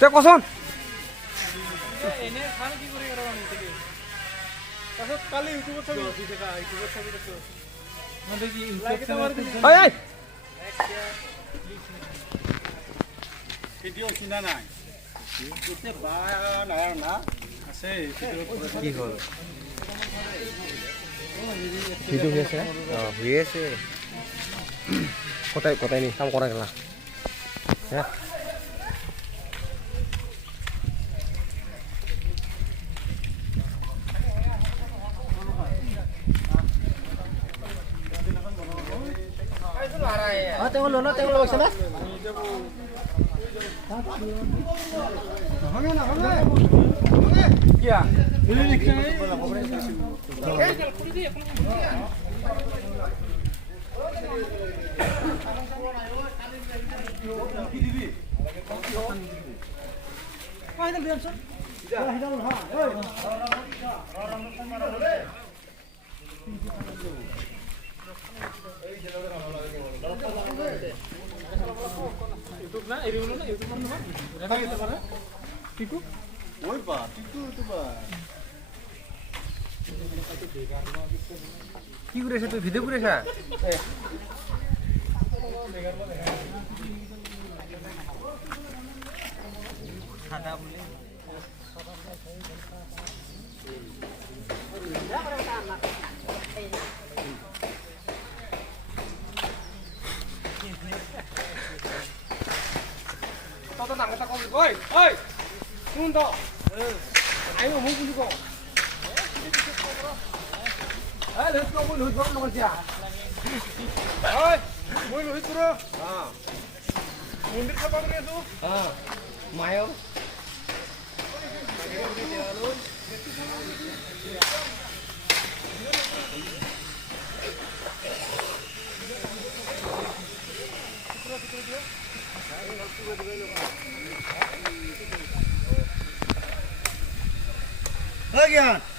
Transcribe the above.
তে কচোন ভিডিঅ' চিনা নাই গোটেই বা নাই না আছে কি হ'ল ভিডিঅ' হৈ আছে হৈ আছে কটাই নি কাম কৰা গেলা হ্যাঁ tengo lo na? কিয়া YouTube na, iriulo na, YouTube na. Rena kita mana? Tiku? ওই বা টিকু তো বা কি করে আছে তুই ভিডিও করে খা খাদা বলে তত ডাঙৰটা কম ঐ ঐ শুন তো আইও মোক বুলি কওঁ এই লোহিত মই লোহিত কম নকৰিছা ঐ মই লোহিত কৰো মন্দিৰ চাব কৰি আছো মায়ৰ জ্ঞান